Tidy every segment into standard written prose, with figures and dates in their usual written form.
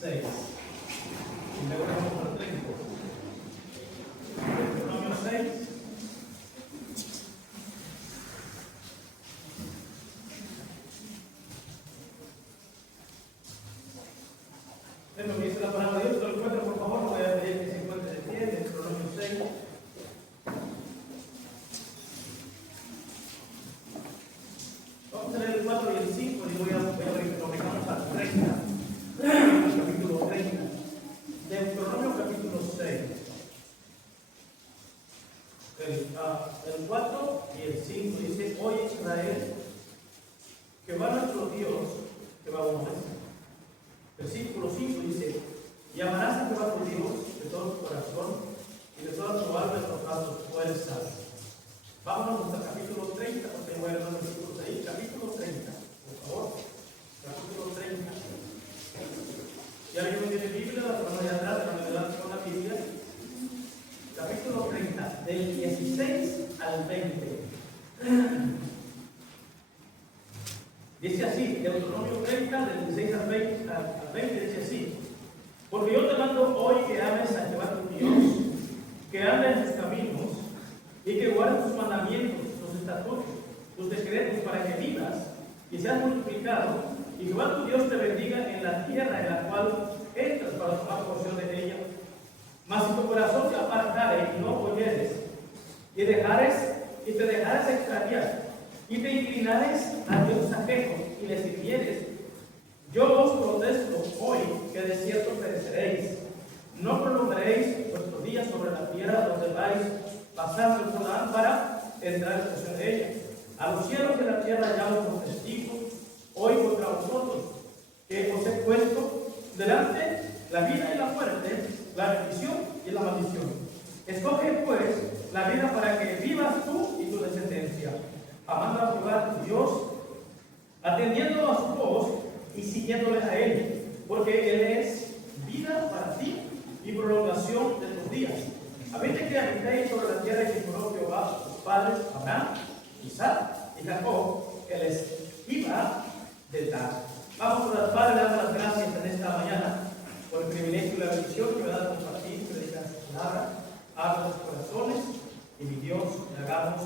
6. Y luego vamos por 30. Deuteronomio 6. Lo que dice la palabra de Dios, lo encuentra, por favor, voy a pedir que se encuentre de pie, Deuteronomio 6. Vamos a leer el 4 y el 5 y voy a ver, lo dejamos al 30, al capítulo 30. Deuteronomio capítulo 6. El 4 y el 5 dice: Oye Israel, Jehová nuestro Dios, Jehová uno es. Versículo 5 dice: Y amarás a Jehová tu Dios de todo tu corazón y de toda tu alma y de toda tu fuerza. Vámonos hasta capítulo 30, porque voy a leer los versículos ahí. Capítulo 30, por favor. Capítulo 30. Ya yo no tiene Biblia, la semana de atrás, cuando me dan con la Biblia. Capítulo 30, del 16 al 20. Dice así, Deuteronomio 30, del 16 al 20, dice así: Porque yo te mando hoy que ames a Jehová tu Dios, que andes en sus caminos y que guardes sus mandamientos, sus estatutos, tus decretos, para que vivas y seas multiplicado, y Jehová tu Dios te bendiga en la tierra en la cual entras para tomar posesión de ella. Mas si tu corazón se apartare y no oyeres, y te dejares extraviar, y te inclinares a Dios ajeno y le sirvieres, yo os protesto hoy que de cierto pereceréis. No prolongaréis vuestros días sobre la tierra donde vais pasando el Jordán para entrar en posesión de ella. A los cielos de la tierra llamo por testigos hoy contra vosotros, que os he puesto delante la vida y la muerte, la bendición y la maldición. Escoge pues la vida para que vivas tú y tu descendencia, amando a Jehová tu Dios, atendiendo a su voz y siguiéndole a Él, porque Él es vida para ti y prolongación de tus días. A fin de que habitéis sobre la tierra que juró Jehová a tus padres, Abraham, Isaac y Jacob, que les iba de dar. Vamos a dar, Padre, le damos las gracias en esta mañana por el privilegio y la bendición que me da compartir, predicar su palabra, habla los corazones y mi Dios, le hagamos,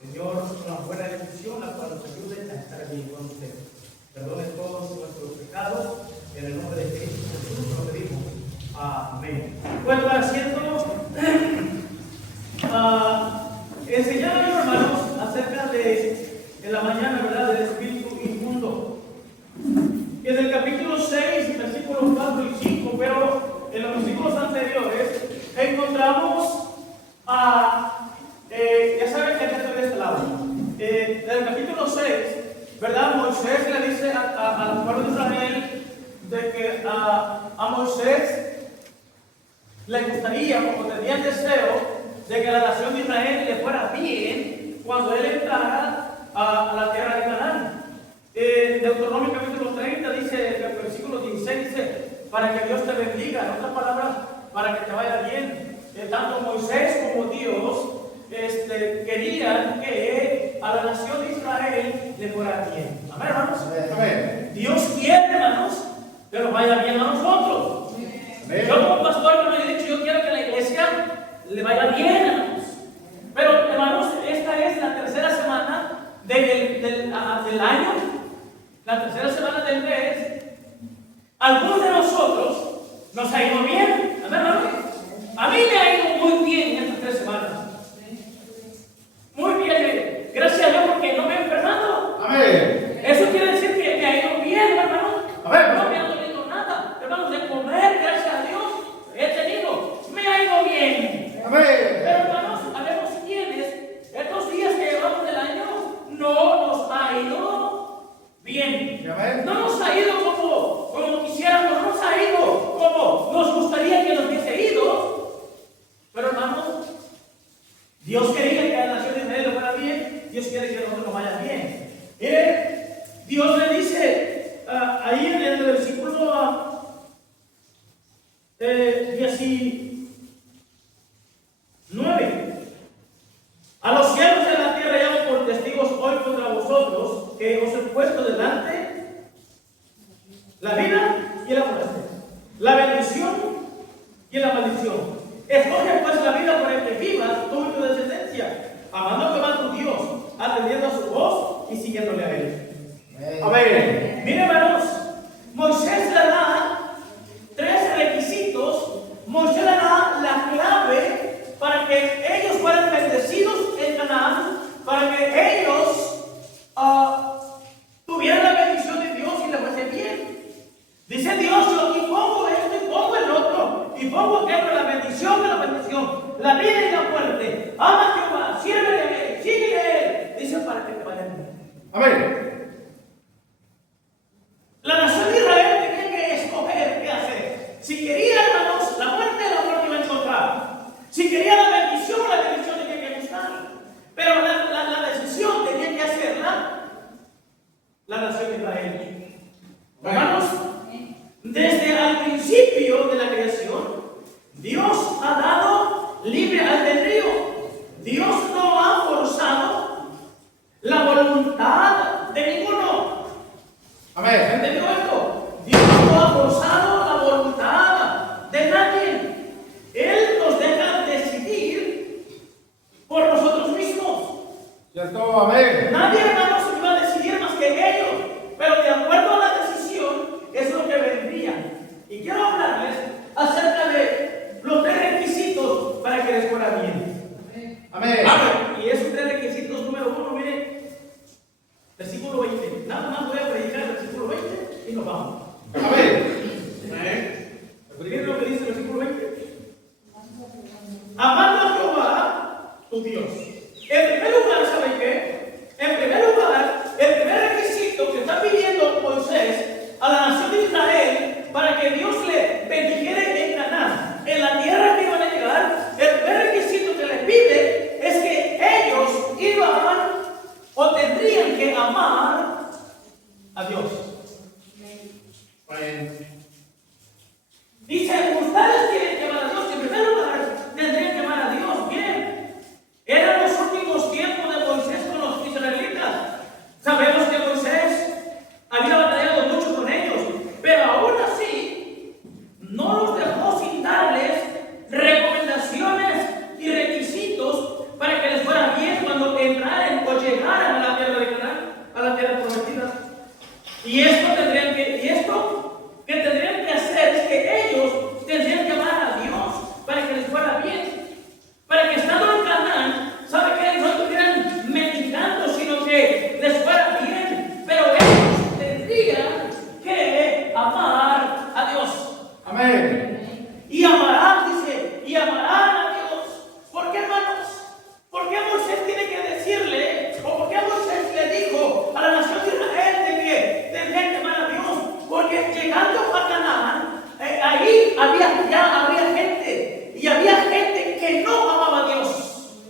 Señor, una buena decisión, la cual nos ayude a estar bien con usted. Perdone todos nuestros pecados, en el nombre de Cristo Jesús lo pedimos. Amén. Bueno, haciendo, enseñaba yo, hermanos, acerca de, en la mañana, ¿verdad?, del espíritu inmundo. En el capítulo 6, versículos 4 y 5, pero en los versículos anteriores encontramos ya saben que estoy de este lado. En el capítulo 6, ¿verdad? Moisés le dice al pueblo de Israel de que a Moisés le gustaría, como tenía el deseo, de que la nación de Israel le fuera bien cuando él entrara a la tierra de Canaán. Deuteronomio capítulo 30 dice, el versículo 16 dice: para que Dios te bendiga, en otras palabras, para que te vaya bien. Tanto Moisés como Dios querían que a la nación de Israel le fuera bien. Amén, hermanos. Amén. Dios quiere, hermanos, que nos vaya bien a nosotros. Amén. Yo como pastor me he dicho, yo quiero que a la iglesia le vaya bien, hermanos. Pero, hermanos, esta es la tercera semana del año, la tercera semana del mes. Algunos de nosotros nos ha ido bien. Amén, hermanos. A mí me ha ido muy bien en estas 3 semanas. Muy bien, gracias a Dios, porque no me he enfermado. Amén. Eso quiere decir que me ha ido bien, hermano. Amén. No me ha dolido nada, hermanos, de comer, gracias a Dios, he tenido. Me ha ido bien. Amén. Pero, hermanos, sabemos quiénes, estos días que llevamos del año, no nos ha ido bien. Amén. No nos ha ido como quisiéramos, no nos ha ido como nos gustaría que nos hubiese ido. Pero, hermanos, Dios quería que a la nación de Israel le fuera bien. Dios quiere que a nosotros nos vaya bien. Dios le dice ahí en el versículo 19: a los cielos de la tierra llamo por testigos hoy contra vosotros, que os he puesto delante la vida y la muerte, la bendición y la maldición. Escoge pues la vida por el que vivas tú y tu descendencia, amando a Jehová tu Dios, atendiendo a su voz y siguiéndole a él. Amén. Miren, hermanos, Moisés le da 3 requisitos. Moisés le da la clave para que ellos fueran bendecidos en Canaán, para que ellos tuvieran la bendición de Dios y le fuese bien. Dice Dios, yo aquí pongo esto y pongo el otro, y pongo aquello, la bendición de la bendición, la vida y la muerte. Ama a Jehová, sírvele a él, síguele a él. Dice para que te vayan bien. Amén. La nación de Israel tenía que escoger qué hacer. Si quería, hermanos, la muerte iba a encontrar. Si quería la bendición tenía que buscar. Pero la decisión tenía que hacerla la nación de Israel. Hermanos, desde el principio de la creación, Dios ha dado libre albedrío. Dios no ha forzado la voluntad de ninguno. Amén. ¿Entendió esto? Dios no ha forzado la voluntad de nadie. Él nos deja decidir por nosotros mismos. ¿Cierto? Amén. Nadie, hermanos, iba a decidir más que ellos, pero de acuerdo a la decisión es lo que vendría. Y quiero hablarles acerca de los 3 requisitos para que les fuera bien. Amén. Y esos 3 requisitos, número 1, miren, versículo 20. Nada más voy a predicar el versículo 20 y nos vamos. Amén. Miren lo que dice el versículo 20. Amando a Jehová, tu Dios. En primer lugar, ¿saben qué? En primer lugar, el primer requisito que está pidiendo Moisés a la nación de Israel para que Dios le bendijera en Canaán, en la tierra que iban a llegar, el primer requisito que les pide es que ellos iban o tendrían que amar a Dios. Amén. Dice, ustedes tienen que amar a Dios. En primer lugar, tendrían que amar a Dios. Bien, eran los últimos tiempos de Moisés con los israelitas. Sabemos que Moisés había batallado mucho con ellos, pero aún así no los dejó sin darles recomendaciones y requisitos para que les fuera bien cuando entraran o llegaran a la tierra de Canaán, a la tierra prometida. Y esto que tendrían que hacer es que ellos tendrían que amar a Dios para que les fuera bien. Para que estando en Canaán, ¿sabe qué? No estuvieran mendigando, sino que les fuera bien. Pero ellos tendrían que amar a Dios. Amén. Y amarán, dice, y amarán a Dios. ¿Por qué, hermanos? ¿Por qué Moisés tiene que decirle, o por qué Moisés le dijo a la nación de Israel de que tendrían que amar a Dios? Porque llegando a Canaán, ahí había gente, y había gente que no amaba a Dios.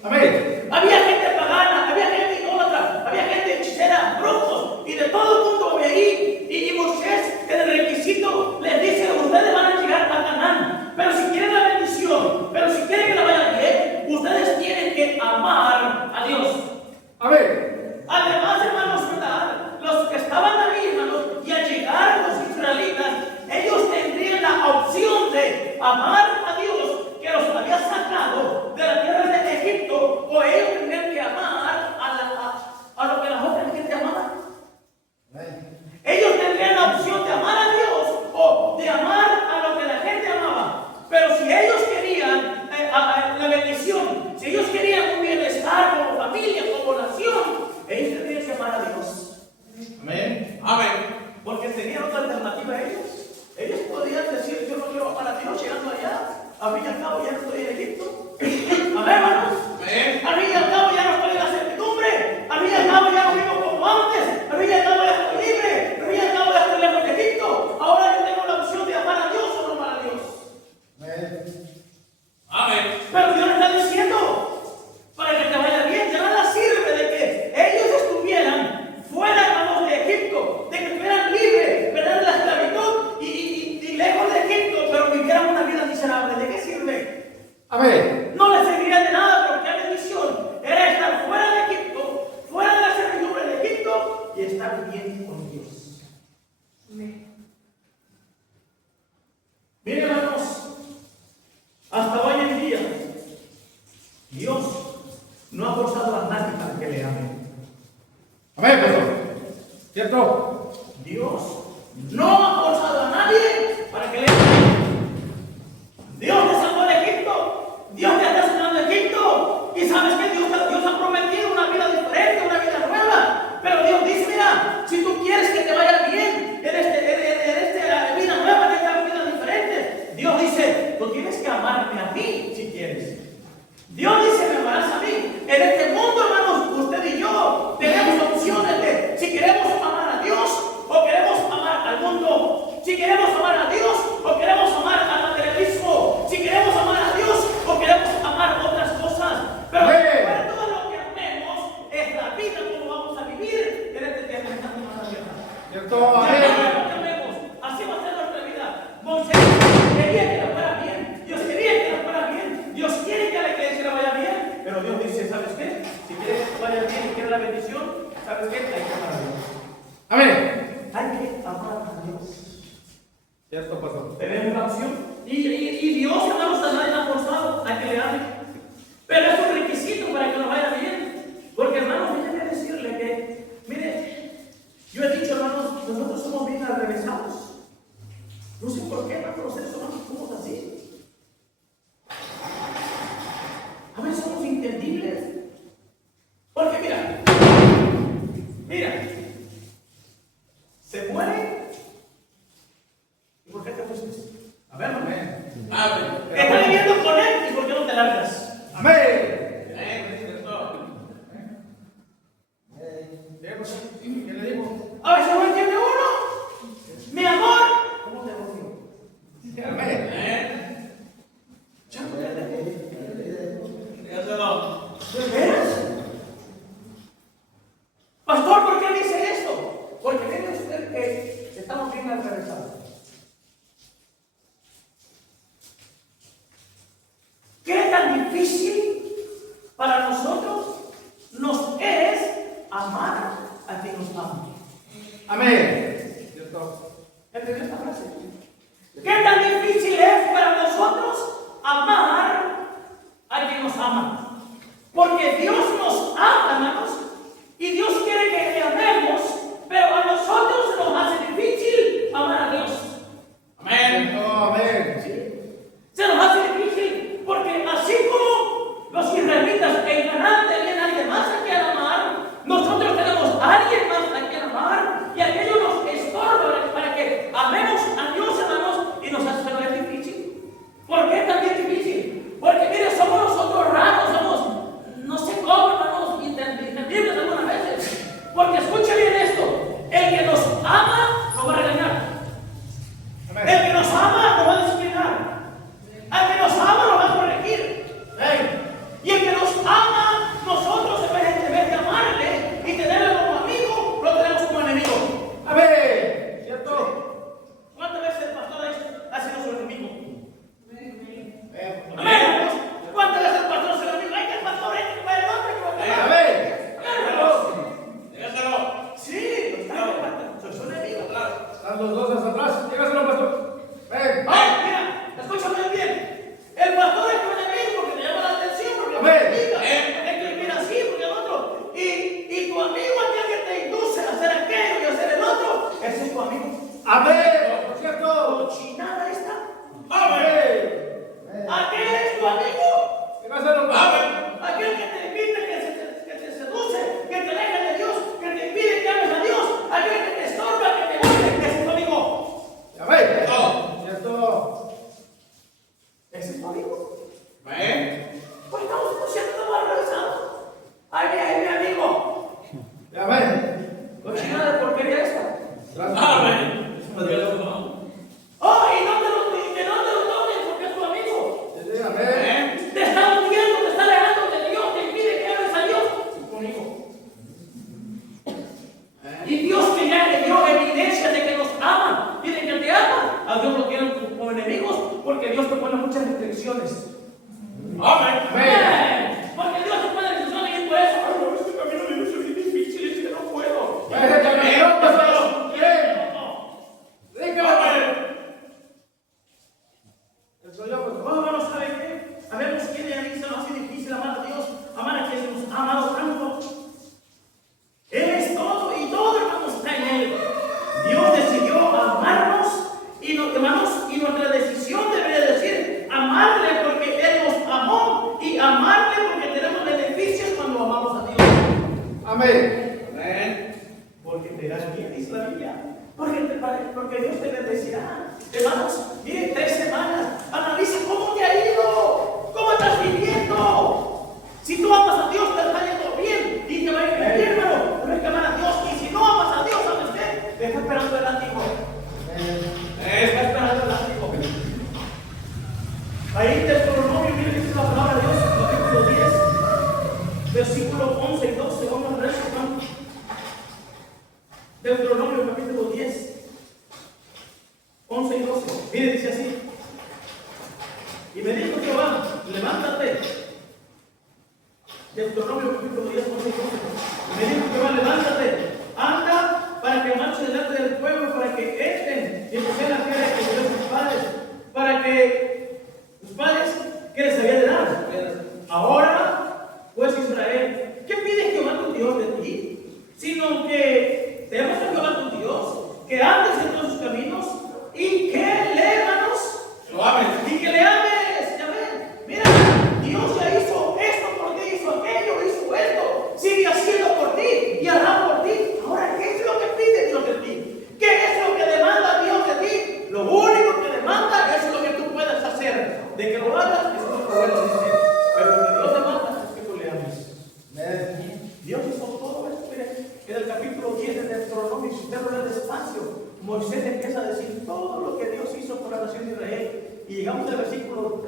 Amén. Había gente pagana, había gente idólatra, había gente hechicera, brujos, y de todo el mundo había ahí. Y Moisés, en el requisito, les dice, ustedes van a llegar a Canaán, pero si quieren la bendición, pero si quieren que la vayan bien, ustedes tienen que amar a Dios. Amén. Además, hermanos, ¿verdad? Los que estaban ahí, hermanos, y al llegar los israelitas, ellos tendrían la opción de amar a Dios, que los había sacado de la tierra de Egipto, o ellos tendrían que amar a lo que la otra gente amaba. Amén. Ellos tendrían la opción de amar a Dios o de amar a lo que la gente amaba. Pero si ellos querían la bendición, si ellos querían un bienestar como familia, como nación, ellos tendrían que amar a Dios. Amén. Amén. Porque tenían otra alternativa ellos. Ellos podían decir, yo no quiero amar a Dios llegando allá. A fin y al cabo ya no estoy en Egipto. Amén, hermanos. Amén. A fin y al cabo ya no estoy en la servidumbre. A fin y al cabo ya no vivo como antes. A fin y al cabo ya estoy libre. A fin y al cabo ya estoy lejos de Egipto. Ahora yo tengo la opción de amar a Dios o no amar a Dios. Amén. Amén. Pero Dios le está diciendo, para que te vaya bien, de nada sirve de que ellos estuvieran fuera, hermanos, de Egipto, de que estuvieran libres, ¿verdad?, de la esclavitud y lejos de Egipto, pero vivieran una vida miserable. ¿De qué sirve? Amén. No ha forzado a nadie para que le den. Dios te sacó de Egipto. Dios te está sacando de Egipto. Y sabes que Dios ha prometido una vida diferente, una vida nueva. Pero Dios dice, mira, si tú quieres que te vaya bien en esta vida nueva, en esta vida diferente, Dios dice, tú tienes que amarme a mí si quieres. Dios dice, me amarás a mí. En este mundo, hermanos, usted y yo tenemos opciones de si queremos amar a Dios o queremos amar al mundo. Si queremos amar a Dios o queremos amar al materialismo. Si queremos amar a Dios o queremos amar otras cosas. Pero para todo lo que amemos es la vida como vamos a vivir en este tiempo. ¿Cierto? Así va a ser nuestra vida. Moisés quería que le fuera bien. Dios quería que le fuera bien. Dios quiere que a la iglesia le vaya bien. Pero Dios dice, ¿sabes qué? Si quieres que vaya bien y quieres la bendición, ¿sabes qué? Hay que amar a Dios. Amén. Hay que amar a Dios. Cierto, pastor. Tenemos la opción. Y Dios, hermanos, a nadie ha forzado a que le ame. Pero es un requisito para que nos vaya bien. Porque, hermanos, déjenme decirle que, mire, yo he dicho, hermanos, nosotros somos bien regresados. No sé por qué, hermanos, los seres humanos somos así. A veces somos entendibles. Porque mira, se muere. ¿Y por qué te fuiste? A ver, amén. Estás viviendo con él y por qué no te largas. Amén. ¿Qué le digo? A veces no entiende uno. Mi amor, ¿cómo te volvió? Amén. ¿De veras? Pastor, ¿por qué dice esto? Porque tiene usted que estamos bien atravesados. ¿Qué tan difícil para nosotros nos es amar a quien nos ama? Amén. ¿Cierto? ¿Entiendes esta frase? ¿Qué tan difícil es para nosotros amar a quien nos ama? Porque Dios nos ama, hermanos, y Dios quiere que le amemos, pero a nosotros se nos hace difícil amar a Dios. Amén. Amén. Se nos hace difícil, porque así como los israelitas en Canaán tenían a alguien más a quien amar, nosotros tenemos a alguien más a quien amar, y aquello nos estorba para que amemos a Dios, hermanos, y nos hace ver difícil. ¿Por qué también difícil? Porque mire, somos nosotros raros, somos no sé cómo, hermanos, entendibles algunas veces. Porque escuche bien esto: el que nos ama nos va a regañar. El que nos ama nos va a disciplinar. Al que nos ama nos va a corregir. Y el que nos ama, nosotros en vez de amarle y tenerlo como amigo, lo tenemos como enemigo. Amén. ¿Cierto? ¿Cuántas veces el pastor ha sido su enemigo? Amén. ¿Cuántas veces el pastor se lo dijo? ¡Ay, que el pastor es que va el hombre que va a pegar! Amén. Déjalo. Sí, soy enemigo. Están los dos hacia atrás. Dígaselo, pastor. Ven. Mira, escúchame bien. El pastor es tu enemigo porque te llama la atención, porque amén. Te diga, es que mira así, porque el otro. Y tu amigo, aquel que te induce a hacer aquello y a hacer el otro, ese es tu amigo. Amén. ¿Por cierto? ¿Cochinada esta? Amén. ¿Aquel es tu amigo? Dígaselo, pastor. Aquel que te invita, que te seduce, que te aleja de Dios, que te impide que ames a Dios, aquel que te estorba, que te hunde, ese es tu amigo. Amén. ¿Cierto? ¿Ese es tu amigo? Amén. Pues estamos siendo mal revisados. ¡Ay, mi amigo! Amén. ¿Cochinada de porquería esta? Amén. ¡Oh, y no te lo tomes porque es tu amigo! Amén. Te está hundiendo, te está alejando de Dios, te impide que ames a Dios, es tu amigo. Y Dios, que ya le dio evidencia de que nos ama y de que te ama, a Dios lo tienen como enemigos porque Dios te pone muchas restricciones. Amén. Amén. Porque Dios te pone restricciones y por eso, este camino de Dios es muy difícil, es que no puedo. Amén. Dígame. Eso yo, pues. Oh, hermano, ¿sabe qué? Sabemos quién le dice, no hace difícil amar a Dios, amar a quien nos ha amado tanto. Él es todo y todo, hermano, está en Él. Dios decidió porque Dios te bendecirá. Hermanos, miren, 3 semanas. Analiza cómo te ha ido, cómo estás viviendo. Si tú amas a Dios, te está yendo bien y te va a ir bien, hermano. Pero hay que amar a Dios. Y si no amas a Dios, ¿sabes qué? Te está esperando el látigo. Está esperando el látigo. Ahí en Deuteronomio, miren, dice la palabra de Dios, capítulo 10, versículo 11 y 12. Vamos a leer eso, hermano. Deuteronomio, capítulo 10, 11 y 12. Mire, dice así. Y me dijo Jehová, levántate. Deuteronomio, capítulo 10, 11 y 12. Y me dijo Jehová, levántate, anda para que marche delante del pueblo, para que echen y poseen la tierra que dio sus padres, para que sus padres, ¿qué les había de dar? Ahora, pues Israel, ¿qué pide Jehová tu Dios de ti? Sino que te ames a Jehová tu Dios, que andes en todos sus caminos y que le hermanos, lo ames. Y que le ames. Ya ven, mira, Dios ya hizo esto por ti, hizo aquello, hizo esto, sigue haciendo por ti y hará por ti. Ahora, ¿qué es lo que pide Dios de ti? ¿Qué es lo que demanda Dios de ti? Lo único que demanda es lo que tú puedas hacer. De que lo hagas, es lo que bueno dice. Pero lo que Dios demanda es que tú le ames. Dios hizo todo esto. Mire, en el capítulo 10 de Deuteronomio, si usted lo lee despacio, Moisés empieza a decir todo lo que Dios hizo por la nación de Israel. Y llegamos al versículo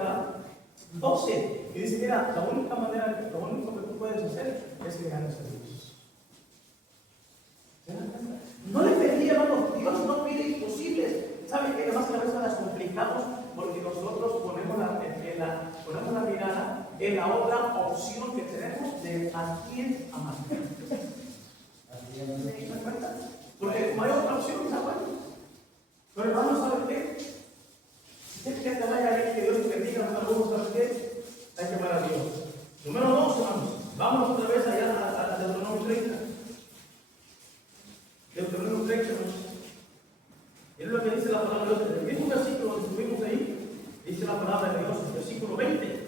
12. Y dice, mira, la única manera, lo único que tú puedes hacer es que ganes a Dios. No le pedí, hermano, Dios no pide imposibles. ¿Saben qué? Además, a veces las complicamos porque nosotros ponemos la mirada en la otra opción que tenemos de a quién amar. ¿Se dan cuenta? Porque como hay otra opción, está bueno. Pero hermano, ¿saben qué? Si quieres que te vaya bien, que Dios te bendiga, hermano, ¿saben qué? Hay que amar a Dios. Número 2, hermanos. Vamos otra vez allá a Deuteronomio 30. Deuteronomio 30, hermanos. Es lo que dice la palabra de Dios. En el mismo versículo donde estuvimos ahí, dice la palabra de Dios, versículo 20.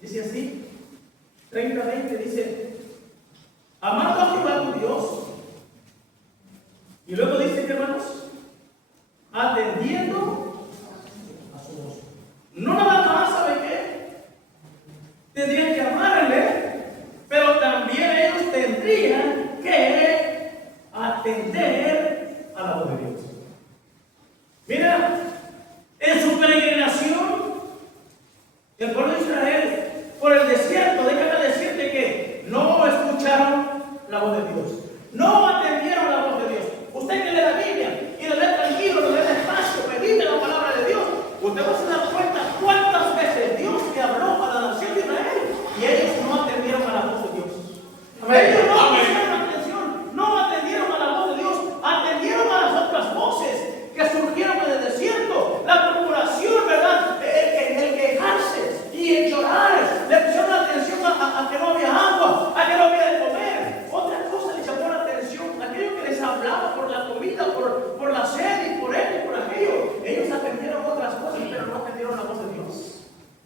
Dice así, 30:20, dice, amando a Jehová tu Dios. Y luego dice que, hermanos, atendiendo a su voz. No nada más, ¿sabe qué? Tendrían que amarle, pero también ellos tendrían que atender a la voz de Dios. Mira, en su peregrinación, el pueblo de Israel, por el desierto, déjame decirte que no escucharon la voz de Dios. No atendieron la voz de Dios. Usted que lee la Biblia y lo lee tranquilo, lo lee despacio, medite la palabra de Dios, usted va a se dar cuenta cuántas veces Dios le habló a la nación de Israel y ellos no atendieron a la voz de Dios. Ellos no pusieron atención, no atendieron a la voz de Dios, atendieron a las otras voces que surgieron en el desierto, la murmuración, ¿verdad? El quejarse y el llorar, le pusieron atención a que no había agua, a que no había de comer. Otra cosa les llamó la atención, aquello que les hablaba por la comida, por la sed y por esto y por aquello. Ellos atendieron otras cosas, pero no atendieron la voz de Dios.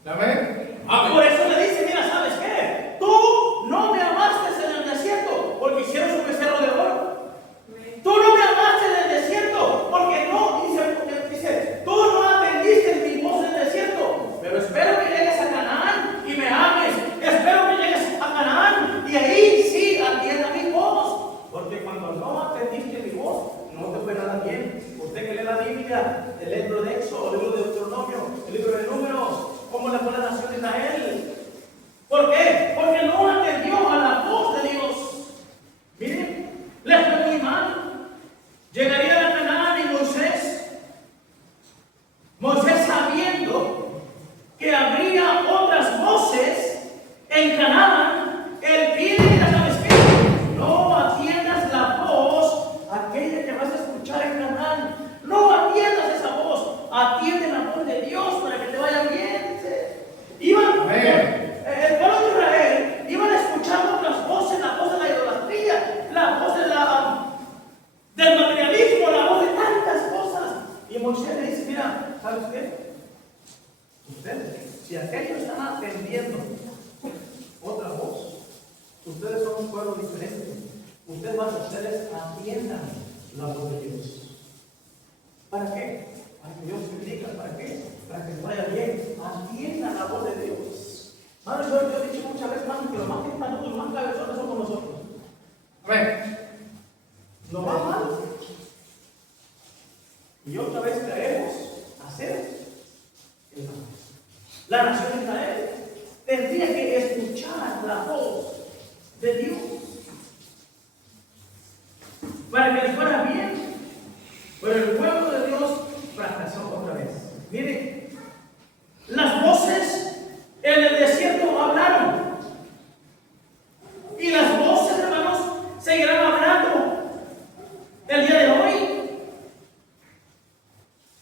Amén. Por eso le dice, mira, ¿sabes qué? Tú no me amaste en el desierto porque hicieron su becerro de oro. Tú no me amaste en el desierto porque no, dice, tú no atendiste mi voz en el desierto. Pero espero que llegues a Canaán y me ames. Espero que llegues a Canaán y ahí sí atienda mi voz. Porque cuando no atendiste mi voz, no te fue nada bien. Usted que lee la Biblia, el libro de Éxodo, el libro de Deuteronomio, el libro de Números, ¿cómo le fue la nación de Israel? ¿Por qué? Porque no atendió a la voz de Dios. Miren, les fue muy mal. Llegarían a Canaán y Moisés sabiendo que habría otras voces en Canaán, él pide, mira, ¿sabes qué? No atiendas la voz, aquella que vas a escuchar en Canaán. No atiendas esa voz, atiende la voz de Dios para que te vaya bien. El pueblo de Israel iban escuchando otras voces, la voz de la idolatría, la voz del materialismo, la voz de tantas cosas. Y Moisés le dice, mira, ¿sabes qué? Ustedes, si aquellos están atendiendo otra voz, ustedes son un pueblo diferente. Ustedes atiendan la voz de Dios. ¿Para qué? Para que Dios te bendiga. ¿Para qué? Para que te vaya bien. Atienda la voz de Dios. Hermano, yo he dicho muchas veces, hermano, que los más tentados, los más cabezones somos nosotros. Amén. No va mal. Y otra vez traemos a hacer el mal. La nación de Israel tendría que escuchar la voz de Dios para que les fuera bien. Pero el pueblo de Dios fracasó otra vez. Miren, las voces en el desierto hablaron. Y las voces, hermanos, seguirán hablando el día de hoy.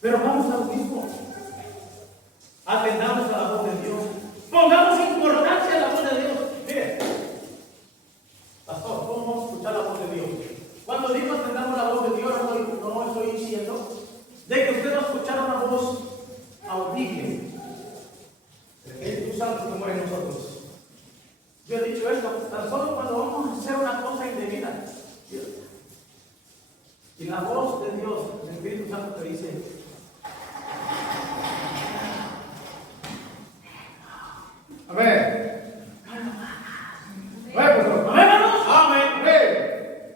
Pero vamos a lo mismo. Atendamos a la voz de Dios. Pongamos importancia a la voz de Dios. Mire, pastor, ¿cómo vamos a escuchar la voz de Dios? Cuando digo atendamos la voz de Dios, no estoy diciendo de que usted va a escuchar una voz audible. El Espíritu Santo que muere en nosotros. Yo he dicho esto, tan solo cuando vamos a hacer una cosa indebida. Y la voz de Dios, el Espíritu Santo te dice, Amén. Amén, pastor. amén, hermanos. Amén. Amén.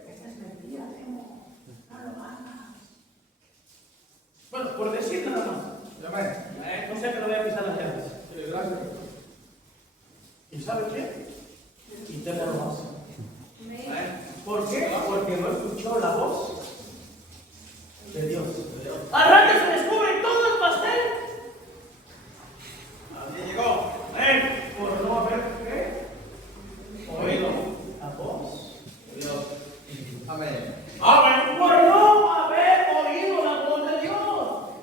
Esta es mentira, Temo. No lo hagas. Bueno, por decir nada más. Amén. No sé que no voy a pisar las llaves. Gracias. ¿Y sabe qué? Quitémoslo más. ¿Por qué? Porque no escuchó la voz de Dios. Al rato se descubre todo el pastel. Así llegó. Por no haber oído la voz de Dios. Amén. Por no haber oído la voz de Dios.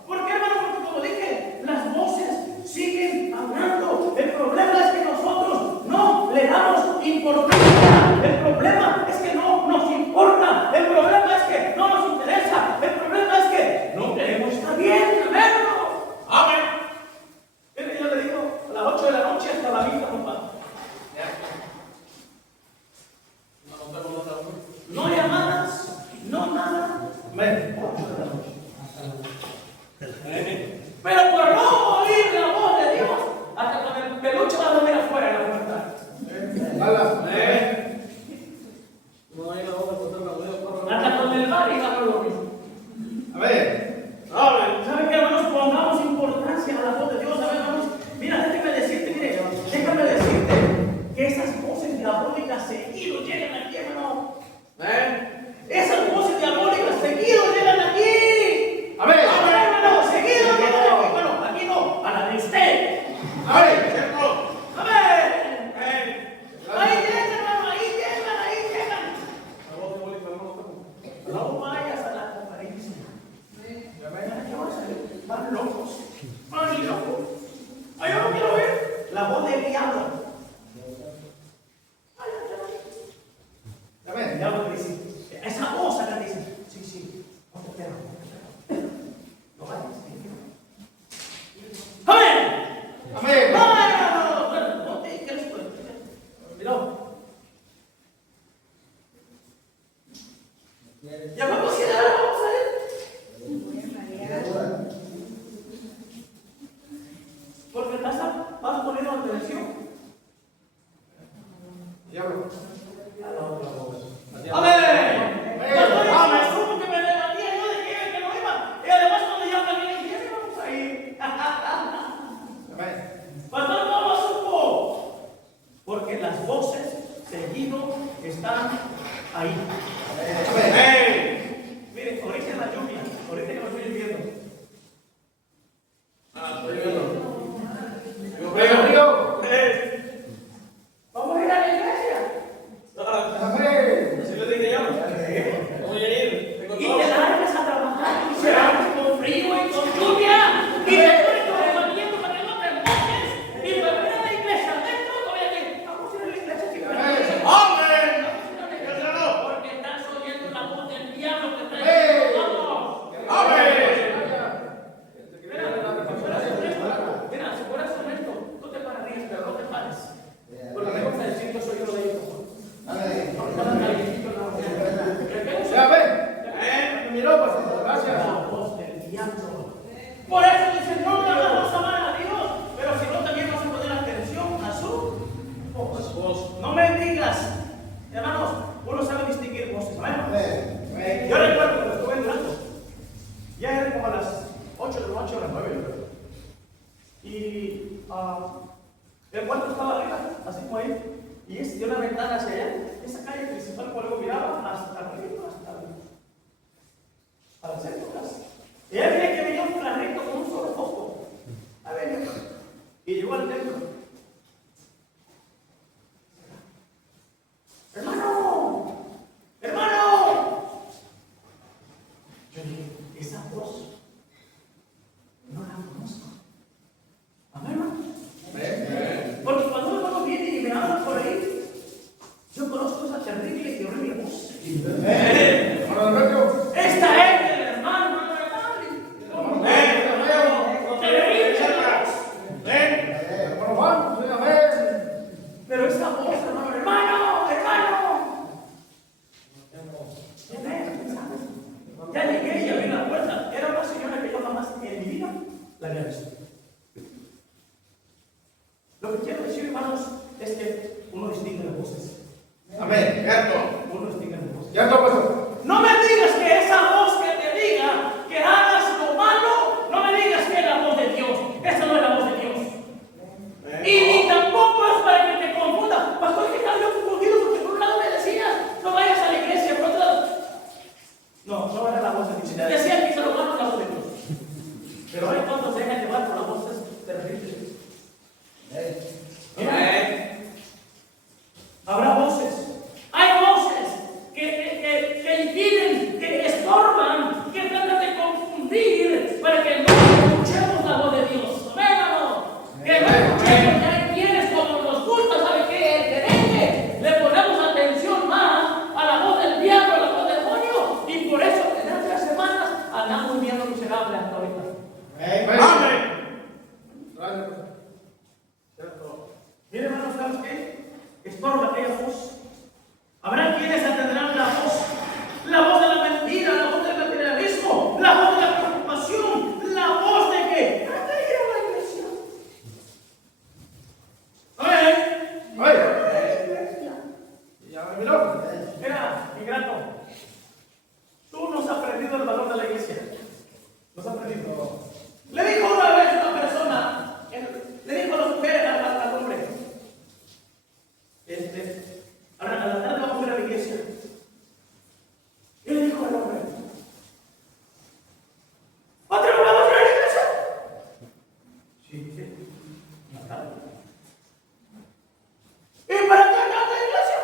¿Por qué, hermano? Porque como dije, las voces siguen hablando. El problema es que nosotros no le damos importancia. El problema es que no nos importa. El problema es que no nos interesa. El problema es que no queremos estar bien, hermano. Amén. Mire, yo le digo, a las 8 de la noche hasta la vista, compadre. No llamadas, no nada. Amén. 8 de la noche. Pero por no oír la voz de Dios, hasta con el peluche va a dormir afuera de la puerta. Hasta con el bar y va a dormir. Amén. ¿Saben qué, hermanos? Pongamos importancia a la voz de Dios. ¿Saben, hermanos? Mira, déjame decirte que esas voces diabólicas seguido llegan aquí, hermano. Esas voces diabólicas seguido llegan aquí. Amén. Hermano, seguido llegan aquí. Bueno, aquí no, a la de usted. Amén. Amén. Ahí llegan, hermano, ahí llegan. No vayas a la conferencia. Van locos. Van locos. Ay, yo no quiero ver la voz del diablo. Amén. El diablo te dice, esa voz acá te dice, sí, no te espero. No vayas. ¡Amén! Amén. ¡No! Bueno, no te quieres por el mira. Ya vamos a ir a ir. Porque vas poniendo atención 8 de la noche a las 9, ¿verdad? Y el cuarto estaba arriba, así como ahí. Y de una ventana hacia allá, esa calle principal, por algo miraba hasta arriba, hasta las épocas. Y él veía que venía un carrito con un solo foco. A ver, y llegó al templo. ¡Hermano! ¡Hermano! Yo dije, esa voz no la conozco. Amén, hermano. Porque cuando un hermano viene y me habla por ahí, yo conozco esa terrible y horrible voz. Esta es el hermano de la pero esa voz, hermano, ya llegué y abrí la puerta. Era una señora que yo jamás en mi vida la había visto. Lo que quiero decir, hermanos, es que uno distingue las voces. Amén. Cierto. Uno distingue las voces. Cierto, pastor. No me digas que esa voz que te diga que hagas lo malo, no me digas que es la voz de Dios. Esa no es la voz de Dios. Y tampoco es para que te confunda. Pastor, que estás confundido porque por un lado me decías, no vayas a la iglesia, por otro lado. No era la voz de Dios. Si te decían que hizo lo malo, es la voz de Dios. Pero hay cuando se dejan llevar por las voces terribles. Mira, habrá voces. Hay voces que impiden, que estorban, que tratan de confundir para que no escuchemos la voz de Dios. Amén. Que no escuchemos, ya hay quienes como nos gusta, ¿sabe qué? El creyente, le ponemos atención más a la voz del diablo, a la voz del demonio, y por eso en estas semanas andamos viendo miserables hasta ahorita. Amén. Mire, hermanos, ¿sabes qué? Estorba aquella voz. Habrá quienes atenderán la voz de la mentira, la voz del materialismo, la voz de la preocupación, la voz de que ¡anda a ir a la iglesia! Ya me miró. Mira, mi grato, tú no has aprendido el valor de la iglesia. No has aprendido. Le dijo una vez una persona, le dijo a las mujeres, al hombre, a la tarde vamos a ir a la iglesia. Y le dijo al hombre, ¿otra vez vamos a ir a la iglesia? Sí. La tarde. ¿Y para qué anda a la iglesia?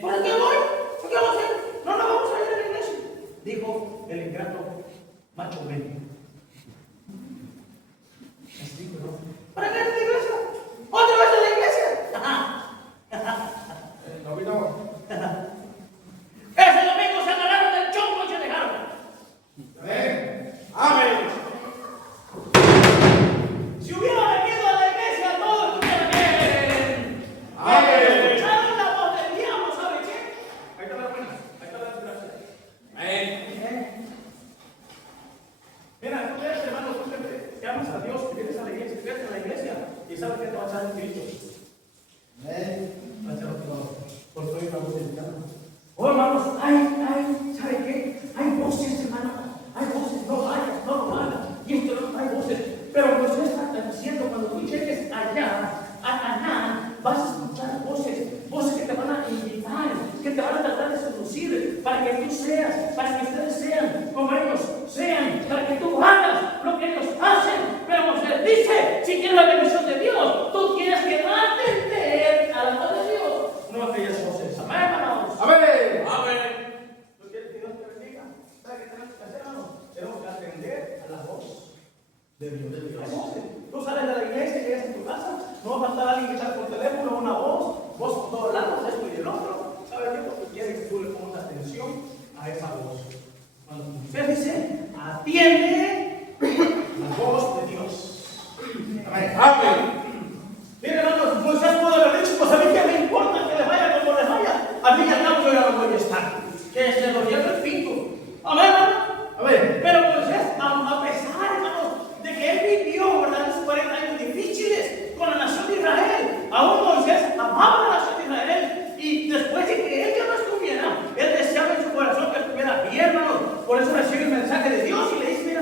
¿Para qué voy? ¿Por qué vamos a ir? No vamos a ir a la iglesia. Dijo el ingrato macho medio. ¿Para qué ir a la iglesia? ¿Otra vez a la iglesia? No vino. Ese domingo se agarraron del chonco y se dejaron. Amén. Si hubiera venido a la iglesia, todos estuvieran bien. Amén. Escucharon la voz del diablo, ¿sabe qué? Ahí está la buena, ahí está la desgracia. Mira, tú eres hermano, tú te amas a Dios, que vienes a la iglesia, te vienes a la iglesia y sabes que te va a echar un grito. Va a echar otro lado, porque soy una voz del diablo. Oh, hermanos, ¿sabe qué? Hay voces, hermano, hay voces, no lo hagas, y esto no hay voces. Pero pues está diciendo, cuando tú llegues allá, a Canaán, vas a escuchar voces que te van a invitar, que te van a tratar de seducir, para que tú seas, para que ustedes sean como ellos sean, para que tú hagas lo que ellos hacen. Pero se dice, si quieres la bendición de Dios, tú tienes que atender a la voz de Dios, no a aquellas voces. Amén, hermanos. Amén. ¿Tú quieres que Dios te bendiga? ¿Sabes qué tenemos que hacer, hermanos? Tenemos que atender a la voz de Dios. Tú sales de la iglesia, llegas a tu casa, no va a faltar alguien que está por teléfono, una voz por todos lados, esto y el otro. ¿Sabes qué? Porque quiere que tú le pongas atención a esa voz. Cuando usted dice, atiende la voz de Dios. Amén. Miren, hermanos, Moisés pudo haber dicho, pues a mí que me importa que les vaya como les vaya. A mí ya no, yo ya no voy a estar. Que se lo lleve el pinto. Amén, hermano. Amén. Pero Moisés, a pesar, hermanos, de que él vivió, ¿verdad?, esos 40 años difíciles con la nación de Israel, aún Moisés amaba a la nación de Israel. Y después de que él ya no estuviera, él deseaba en su corazón que estuviera bien, hermanos. Por eso recibe el mensaje de Dios y le dice,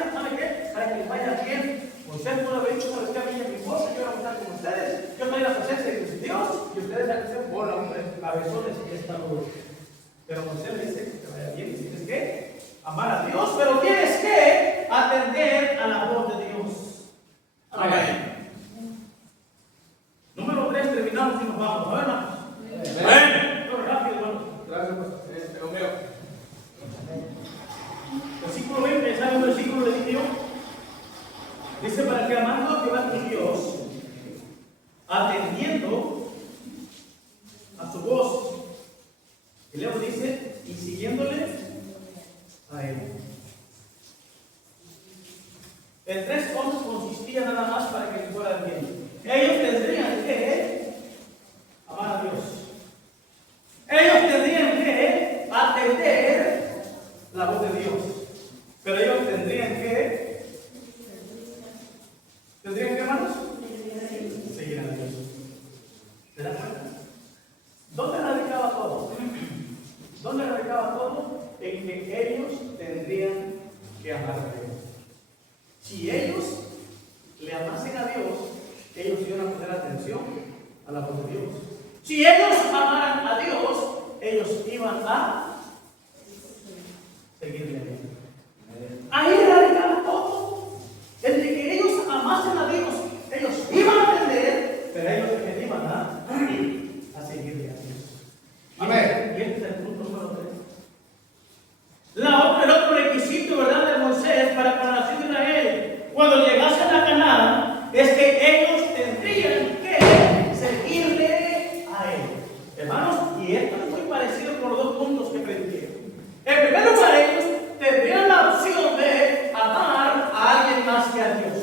cabezones y estatura. Pero Moisés le dice que te vaya bien, tienes que amar a Dios, pero tienes que atender a la voz de Dios. Amén. Número 3, terminamos y nos vamos. ¿No, hermanos? Amén. Todo rápido, hermanos. Gracias, pastor. Tengo miedo. Versículo 20, ¿sabe un versículo de Dios? Dice, para que amando a Jehová tu Dios, atendiendo a su voz, y luego dice, y siguiéndole a él. En 3 cosas consistía nada más para que fueran bien. Ellos tendrían que amar a Dios. Ellos tendrían que atender la voz de Dios. Pero ellos tendrían que hermanos, seguir a Dios. ¿Se dan cuenta? ¿Dónde radicaba todo? ¿Dónde radicaba todo? En que ellos tendrían que amar a Dios. Si ellos le amasen a Dios, ellos iban a poner atención a la voz de Dios. Si ellos amaran a Dios, ellos iban a seguirle a Dios. Ahí radicaba todo. El de que ellos amasen a Dios, ellos iban a atender, pero ellos también iban a seguirle a Dios. Amén. Y este es el punto número 3. El otro requisito, ¿verdad?, de Moisés para con la nación de Israel, cuando llegasen a Canaán, es que ellos tendrían que seguirle a él. Hermanos, y esto es muy parecido con los 2 puntos que prediqué. En primer lugar, ellos tendrían la opción de amar a alguien más que a Dios.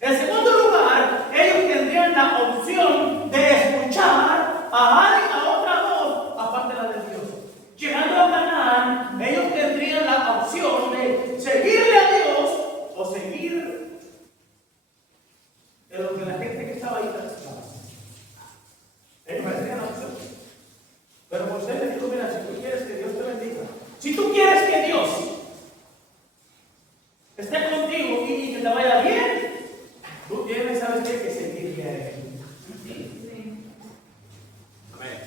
En segundo lugar, ellos tendrían la opción de escuchar a otra voz aparte de la de Dios. Llegando a Canaán, ellos tendrían la opción de seguirle a Dios o seguir en lo que la gente que estaba ahí practicaba. Ellos tendrían la opción. Pero Moisés le dijo, mira, si tú quieres que Dios te bendiga, si tú quieres que Dios esté contigo y que te vaya bien, tú tienes, ¿sabes qué?, que seguirle a él. Amén.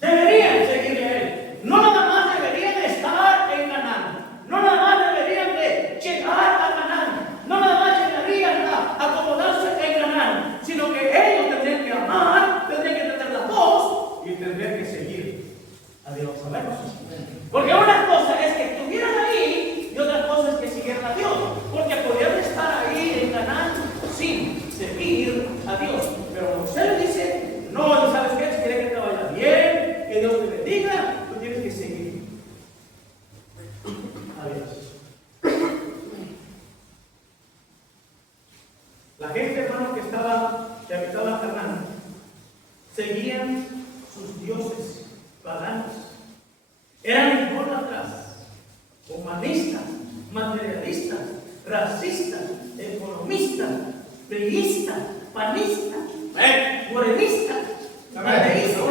Deberían seguirle a él. No nada más deberían estar en Canaán. No nada más deberían de llegar a Canaán. No nada más llegarían a acomodarse en Canaán. Sino que ellos tendrían que amar, tendrían que tener la voz y tendrían que seguir a Dios. ¿Sabemos? Porque una cosa es que estuvieran ahí y otra cosa es que siguieran a Dios. Porque podrían estar ahí en Canaán sin seguir a Dios. Pero Moisés le dice, no, ¿sabes qué? Si quieres que te vaya bien, que Dios te bendiga, tú tienes que seguir a Dios. La gente, hermano, que habitaba Canaán, seguían sus dioses paganos. Eran idólatras, humanistas, materialistas, racistas, economistas, priistas, panistas, morenistas, ateístas,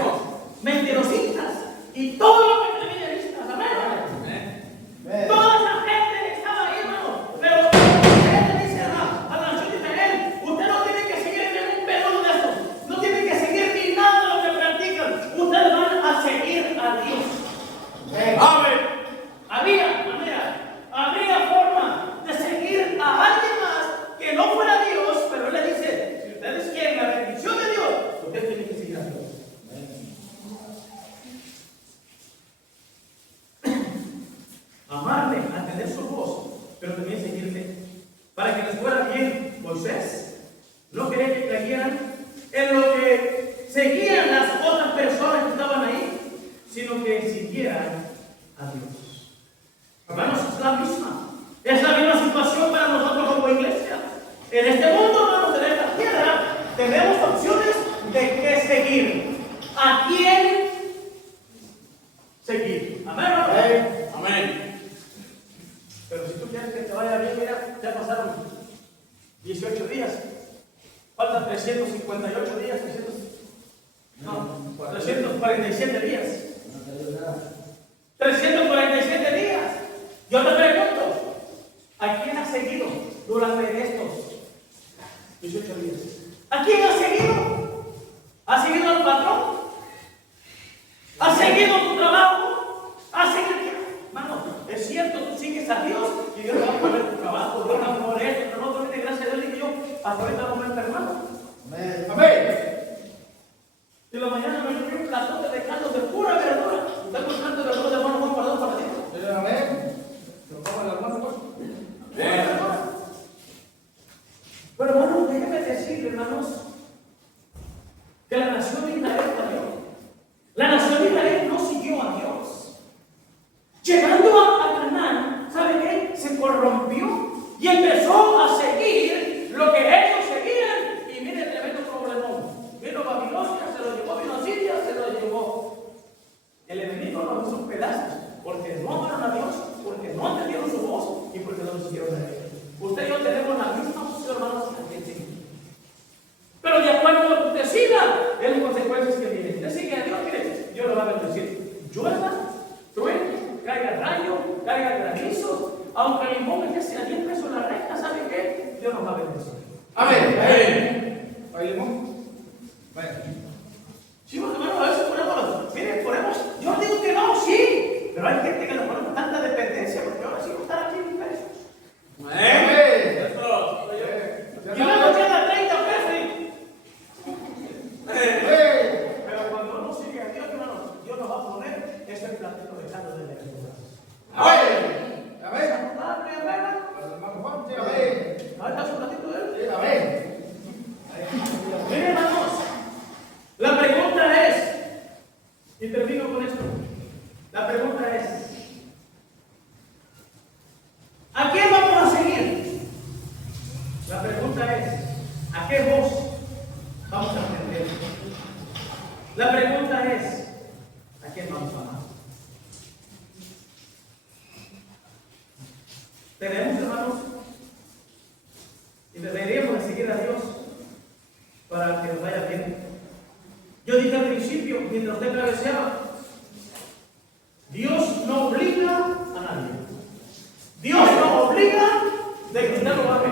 mentirosistas y todo lo que tenía listas. Amén. Toda esa gente que estaba ahí, hermano. Pero él le dice a la nación de Israel, usted no tiene que seguir ningún pedo de esos, no tiene que seguir ni nada de lo que practican, ustedes van a seguir a Dios. Amén. Habría forma de seguir a alguien más que no fuera Dios, pero él le dice, si ustedes quieren la bendición de Dios, ustedes tienen que seguir a Dios. Amarle, atender su voz, pero también seguirle. Para que les fuera bien, Moisés no quería que cayeran en lo que seguían las otras personas que estaban ahí, sino que siguieran a Dios. Hermanos, es la misma situación para nosotros como iglesia. En este mundo, hermanos, en esta tierra, tenemos opciones de qué seguir. ¿A quién seguir? Amén, hermanos. Amén. Pero si tú quieres que te vaya bien, mira, ya pasaron 18 días. Faltan 358 días, 347 días. 347 días. Yo te pregunto, ¿a quién has seguido durante estos 18 días? ¿A quién has seguido? ¿Has seguido al patrón? ¿Has seguido tu trabajo, has seguido. Hermano, es cierto, tú sigues a Dios y Dios va a poner tu trabajo, Dios va a poner esto, pero no te gracias a Dios. Digo yo, hasta ahorita no me hermano. Amén. Amén. Y la mañana me comí un platón de caldo de pura verdura. Estoy buscando verdura de hermano Juan para dos partidos. Amén. Se lo pongo en las manos, pues. Pero hermano, déjeme decirle, hermanos, que la nación de Israel falló. La nación de Israel no siguió a Dios. Llegando a Canaán, ¿sabe qué? Se corrompió y empezó a seguir lo que ellos seguían. Y mire, tremendo problemón. Vino Babilonia, se lo llevó, vino Siria, se lo llevó. El enemigo los hizo pedazos porque no amaron a Dios, porque no entendieron su voz y porque no lo siguieron a Él. Usted y yo tenemos la misma opción, hermanos, que Él sigue. Pero de acuerdo a lo que usted siga, es las consecuencias que vienen. Usted sigue a Dios, mire, Dios lo va a bendecir. Llueva, truene, caiga rayo, caiga granizo, aunque el limón que sea 10 pesos la recta, ¿sabe qué? Dios nos va a bendecir. Amén. Amén. ¿Hay limón? Amén. Sí, porque hermano, a veces ponemos, mire, yo digo que no, sí, pero hay gente que le ponemos tanta dependencia, porque ahora sí va a estar aquí 1,000 pesos. Amén. Y luego queda 30 pesos. Pero cuando uno sigue a Dios, hermano, Dios nos va a poner ese platito de caldo de lechuga. Amén. Amén. Saludable, hermano. Hermano Juan, sí, amén. Ahí está su platito de él. Sí, amén. Miren, hermanos, la pregunta es, y termino con esto, la pregunta es, ¿a quién vamos a seguir? La pregunta es, ¿a qué voz vamos a atender? La pregunta es, ¿a quién vamos a amar? Tenemos, hermanos, y deberíamos de seguir a Dios para que nos vaya bien. Yo dije al principio, mientras usted cabeceaba, Dios no obliga a nadie. Dios no obliga de que usted lo ame.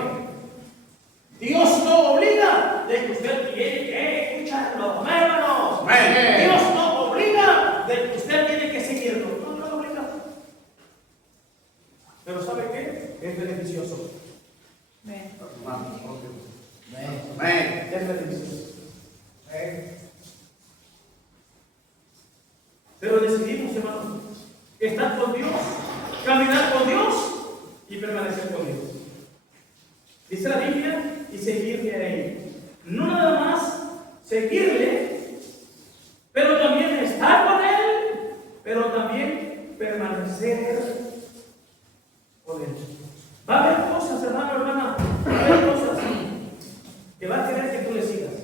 Dios no obliga de que usted tiene que escucharlo. Amén, hermanos. Amén. Dios no obliga de que usted tiene que seguirlo. No, no lo obliga. Pero ¿sabe qué? Es beneficioso. Amén. Es beneficioso. Pero decidimos, hermanos, estar con Dios, caminar con Dios y permanecer con Dios. Dice la Biblia, y seguirle a Él. No nada más seguirle, pero también estar con Él, pero también permanecer con Él. Va a haber cosas, hermano, hermana, va a haber cosas que va a querer que tú le sigas.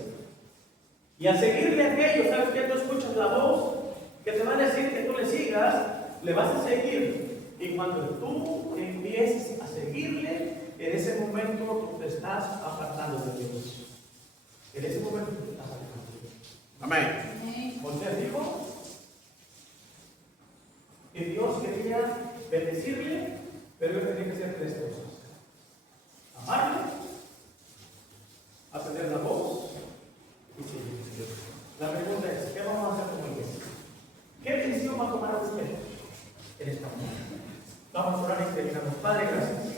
Y al seguirle a aquello, ¿sabes qué? Tú escuchas la voz que te va a decir que tú le sigas, le vas a seguir. Y cuando tú empieces a seguirle, en ese momento tú te estás apartando de Dios. En ese momento tú te estás apartando de Dios. Amén. Moisés dijo que Dios quería bendecirle, pero él tenía que hacer 3 cosas: amarle, atender la voz y seguir. La pregunta es, ¿qué vamos a hacer como iglesia? ¿Qué decisión va a tomar usted en esta mañana? Vamos a orar y terminamos. Padre, gracias.